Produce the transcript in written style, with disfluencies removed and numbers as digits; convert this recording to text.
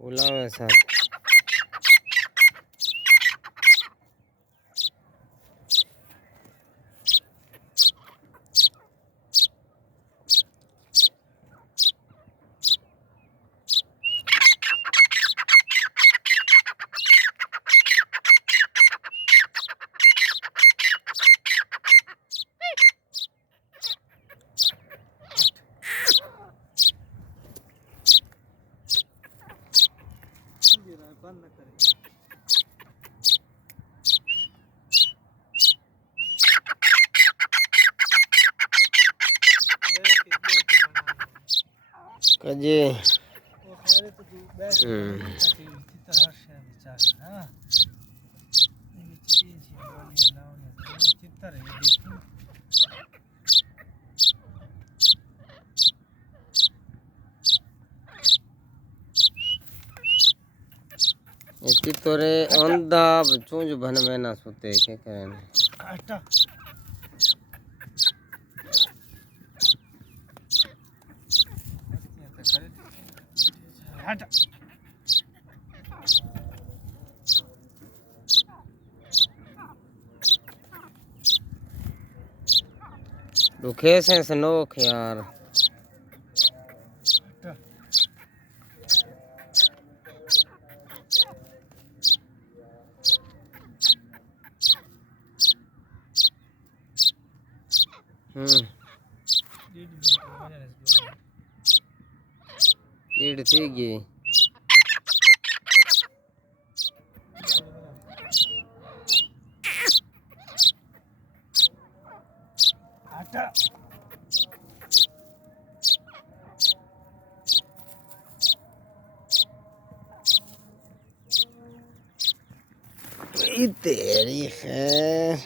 उलावे साथ बंद न करें। कजे वो खैर तो तू बैठ चित्र हर्ष है बेचारा ना ये चीज है बोली अलाउ ने चित्र है देखो इतनी तोरे अंधा चूंज बनवे ना सुते के करें हटा हटा दुखे से सनोख यार हटा ईड थी गई हटा तेरी खैर